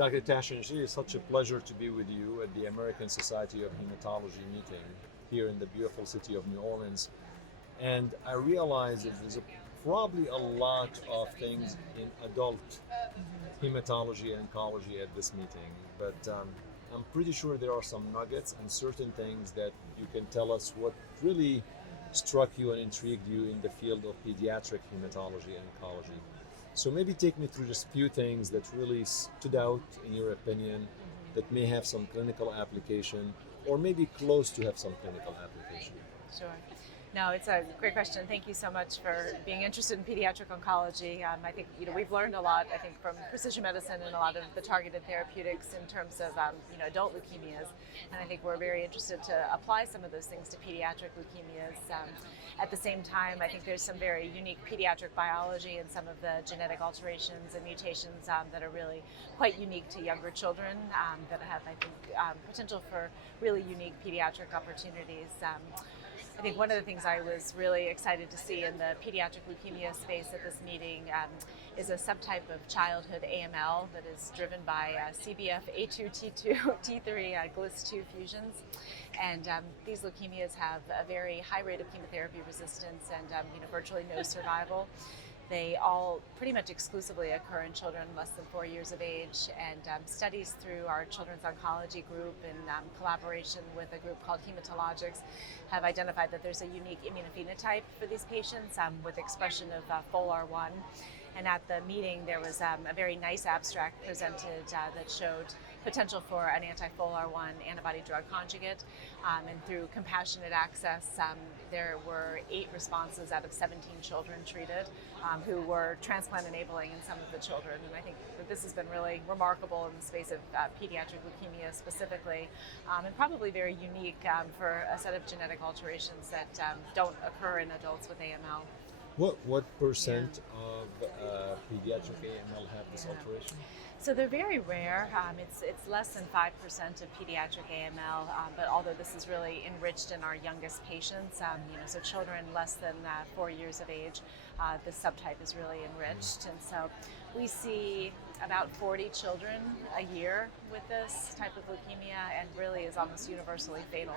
Dr. Tasian, it's really such a pleasure to be with you at the American Society of Hematology meeting here in the beautiful city of New Orleans. And I realize that there's probably a lot of things in adult hematology and oncology at this meeting, but I'm pretty sure there are some nuggets and certain things that you can tell us what really struck you and intrigued you in the field of pediatric hematology and oncology. So maybe take me through just a few things that really stood out in your opinion that may have some clinical application or maybe close to have some clinical application. Sure. No, it's a great question. Thank you so much for being interested in pediatric oncology. I think we've learned a lot. I think from precision medicine and a lot of the targeted therapeutics in terms of adult leukemias, and I think we're very interested to apply some of those things to pediatric leukemias. At the same time, I think there's some very unique pediatric biology and some of the genetic alterations and mutations that are really quite unique to younger children that have, I think, potential for really unique pediatric opportunities. I think one of the things I was really excited to see in the pediatric leukemia space at this meeting is a subtype of childhood AML that is driven by CBF A2T2 T3 GLIS2 fusions. And these leukemias have a very high rate of chemotherapy resistance and virtually no survival. They all pretty much exclusively occur in children less than 4 years of age, and studies through our Children's Oncology group in collaboration with a group called Hematologic have identified that there's a unique immunophenotype for these patients with expression of FOLR1. And at the meeting, there was a very nice abstract presented that showed potential for an anti-FOLR1 antibody-drug conjugate. And through compassionate access, there were 8 responses out of 17 children treated who were transplant enabling in some of the children. And I think that this has been really remarkable in the space of pediatric leukemia specifically, and probably very unique for a set of genetic alterations that don't occur in adults with AML. What percent of pediatric AML have this alteration? So they're very rare. It's less than 5% of pediatric AML, but although this is really enriched in our youngest patients, so children less than 4 years of age, this subtype is really enriched. And so we see about 40 children a year with this type of leukemia, and really is almost universally fatal.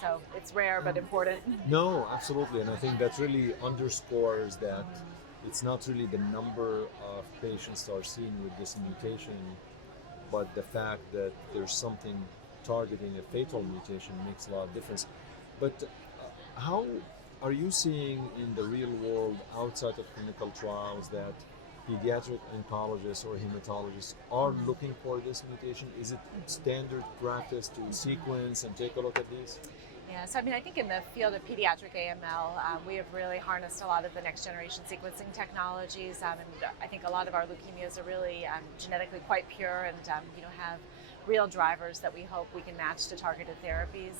So it's rare but important. No, absolutely. And I think that really underscores that it's not really the number of patients that are seen with this mutation, but the fact that there's something targeting a fatal mutation makes a lot of difference. But how are you seeing in the real world, outside of clinical trials, that pediatric oncologists or hematologists are looking for this mutation? Is it standard practice to sequence and take a look at these? Yeah, so I think in the field of pediatric AML, we have really harnessed a lot of the next generation sequencing technologies, and I think a lot of our leukemias are really genetically quite pure and have real drivers that we hope we can match to targeted therapies.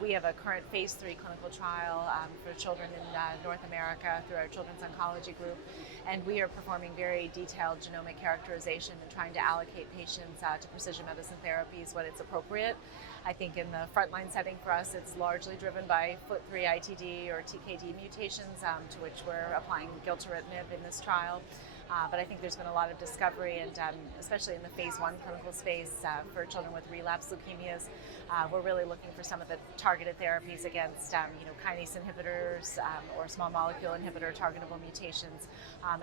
We have a current phase 3 clinical trial for children in North America through our Children's Oncology group, and we are performing very detailed genomic characterization and trying to allocate patients to precision medicine therapies when it's appropriate. I think in the frontline setting for us, it's largely driven by FLT3 ITD or TKD mutations, to which we're applying gilteritinib in this trial. But I think there's been a lot of discovery, and especially in the phase 1 clinical space for children with relapsed leukemias, we're really looking for some of the targeted therapies against kinase inhibitors or small molecule inhibitor targetable mutations,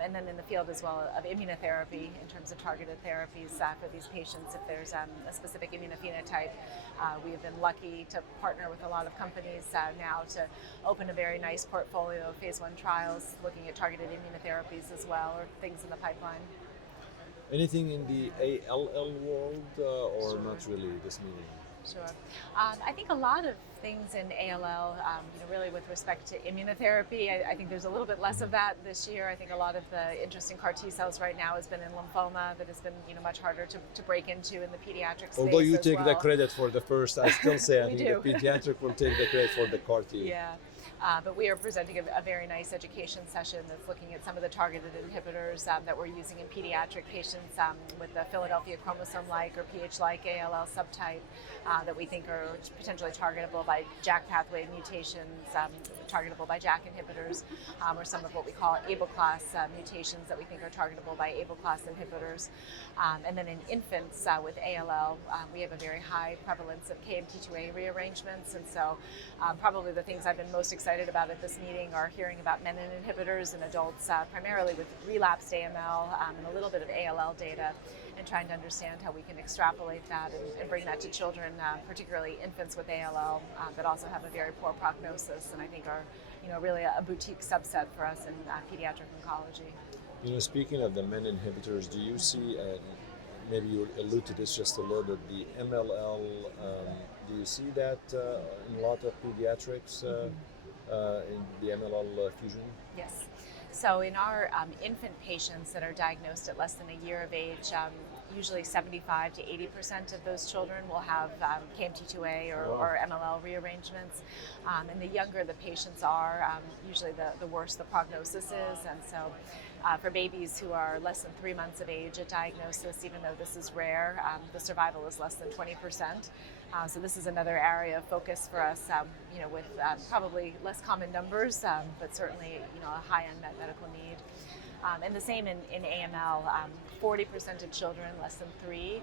and then in the field as well of immunotherapy in terms of targeted therapies for these patients if there's a specific immunophenotype. We have been lucky to partner with a lot of companies now to open a very nice portfolio of phase 1 trials looking at targeted immunotherapies as well, or things in the pipeline. Anything in the ALL world or not really this meeting? Sure. I think a lot of things in ALL, really with respect to immunotherapy, I think there's a little bit less of that this year. I think a lot of the interest in CAR T cells right now has been in lymphoma that has been much harder to break into in the pediatric space. Although you as take well. the credit for the first, I still say I think do. the pediatric will take the credit for the CAR T. Yeah. But we are presenting a very nice education session that's looking at some of the targeted inhibitors that we're using in pediatric patients with the Philadelphia chromosome-like or PH-like ALL subtype that we think are potentially targetable by JAK pathway mutations, targetable by JAK inhibitors, or some of what we call ABL class mutations that we think are targetable by ABL class inhibitors. And then in infants with ALL, we have a very high prevalence of KMT2A rearrangements, and so probably the things I've been most excited about at this meeting are hearing about menin inhibitors in adults, primarily with relapsed AML and a little bit of ALL data, and trying to understand how we can extrapolate that and bring that to children, particularly infants with ALL that also have a very poor prognosis, and I think are really a boutique subset for us in pediatric oncology. Speaking of the menin inhibitors, do you see, maybe you allude to this just a little bit, the MLL, do you see that in a lot of pediatrics, in the MLL fusion? Yes. So in our infant patients that are diagnosed at less than a year of age, usually 75 to 80% of those children will have KMT2A or MLL rearrangements. And the younger the patients are, usually the worse the prognosis is. And so for babies who are less than 3 months of age at diagnosis, even though this is rare, the survival is less than 20%. So this is another area of focus for us, with probably less common numbers, but certainly a high unmet medical need. And the same in AML. 40% of children less than 3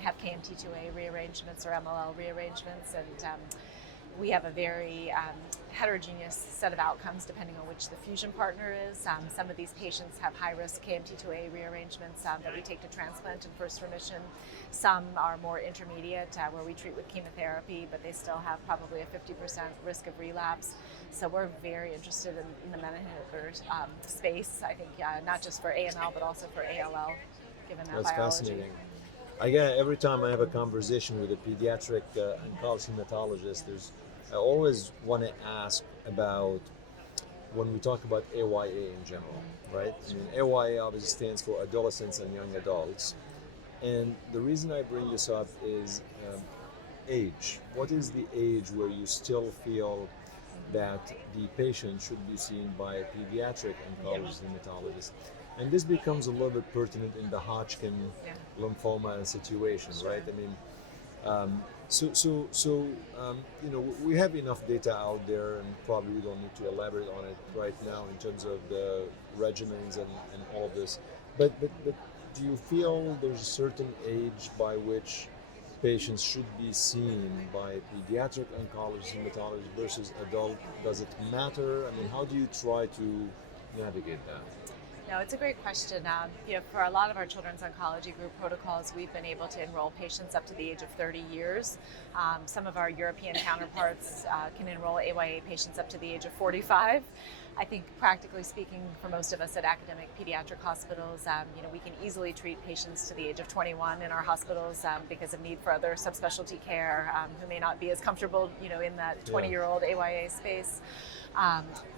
have KMT2A rearrangements or MLL rearrangements, and we have a very heterogeneous set of outcomes depending on which the fusion partner is. Some of these patients have high-risk KMT2A rearrangements that we take to transplant in first remission. Some are more intermediate, where we treat with chemotherapy, but they still have probably a 50% risk of relapse. So we're very interested in the menin inhibitor space, I think, not just for AML, but also for ALL, given that That's biology. fascinating. Again, every time I have a conversation with a pediatric oncology hematologist, I always want to ask about when we talk about AYA in general, right? I mean, AYA obviously stands for adolescents and young adults. And the reason I bring this up is age. What is the age where you still feel that the patient should be seen by a pediatric oncologist hematologist? And this becomes a little bit pertinent in the Hodgkin lymphoma situation, right? I mean, we have enough data out there, and probably we don't need to elaborate on it right now in terms of the regimens and all of this. But do you feel there's a certain age by which patients should be seen by a pediatric oncologist, hematologist versus adult? Does it matter? I mean, how do you try to navigate that? No, it's a great question. For a lot of our children's oncology group protocols, we've been able to enroll patients up to the age of 30 years. Some of our European counterparts can enroll AYA patients up to the age of 45. I think, practically speaking, for most of us at academic pediatric hospitals, we can easily treat patients to the age of 21 in our hospitals because of need for other subspecialty care who may not be as comfortable, in that 20-year-old AYA space.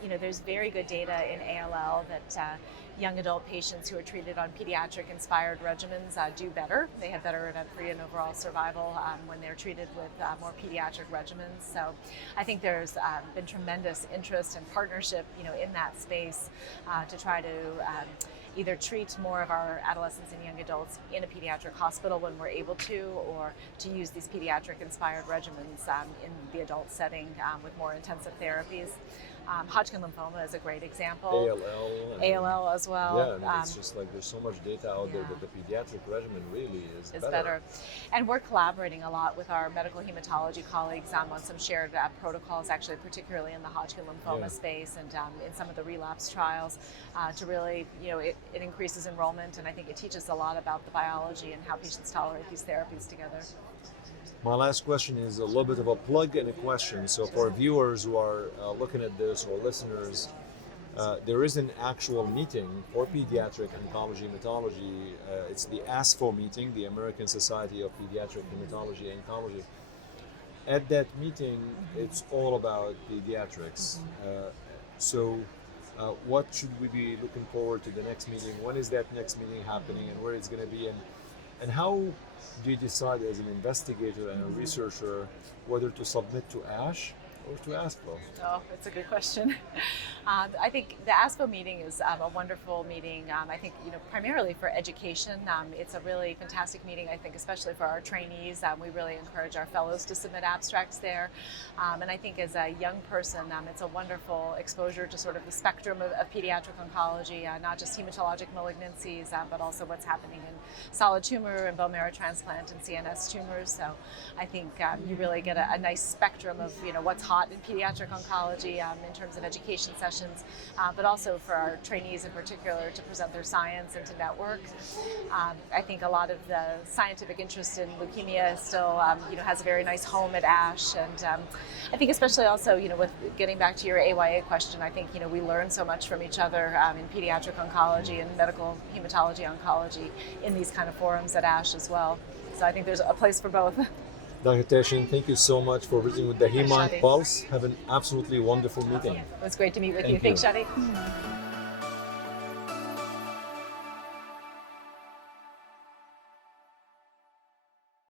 There's very good data in ALL that young adult patients who are treated on pediatric-inspired regimens do better. They have better event-free and overall survival when they're treated with more pediatric regimens. So I think there's been tremendous interest and partnership, in that space to try to either treat more of our adolescents and young adults in a pediatric hospital when we're able to, or to use these pediatric-inspired regimens in the adult setting with more intensive therapies. Hodgkin lymphoma is a great example. ALL as well. Yeah, I mean, it's just like there's so much data out there that the pediatric regimen really is better. And we're collaborating a lot with our medical hematology colleagues on some shared protocols, actually, particularly in the Hodgkin lymphoma space and in some of the relapse trials to really, it increases enrollment, and I think it teaches a lot about the biology and how patients tolerate these therapies together. My last question is a little bit of a plug and a question. So for viewers who are looking at this, or listeners, there is an actual meeting for pediatric oncology hematology. It's the ASPHO meeting, the American Society of Pediatric Hematology and Oncology. At that meeting, it's all about pediatrics. So what should we be looking forward to the next meeting? When is that next meeting happening, and where it's going to be? And how do you decide as an investigator and a researcher whether to submit to ASH or to ASCO? Oh, that's a good question. I think the ASPO meeting is a wonderful meeting. I think, primarily for education. It's a really fantastic meeting, I think, especially for our trainees. We really encourage our fellows to submit abstracts there. And I think as a young person, it's a wonderful exposure to sort of the spectrum of pediatric oncology, not just hematologic malignancies, but also what's happening in solid tumor and bone marrow transplant and CNS tumors. So I think you really get a nice spectrum of what's hot in pediatric oncology in terms of education sessions, but also for our trainees in particular to present their science and to network. I think a lot of the scientific interest in leukemia still has a very nice home at ASH, and I think especially also with getting back to your AYA question, I think we learn so much from each other in pediatric oncology and medical hematology oncology in these kind of forums at ASH as well. So I think there's a place for both. Dr. Tasian, thank you so much for visiting with the HemOnc Shadi. Pulse. Have an absolutely wonderful meeting. It was great to meet with you. Thank you. Thanks, Shadi.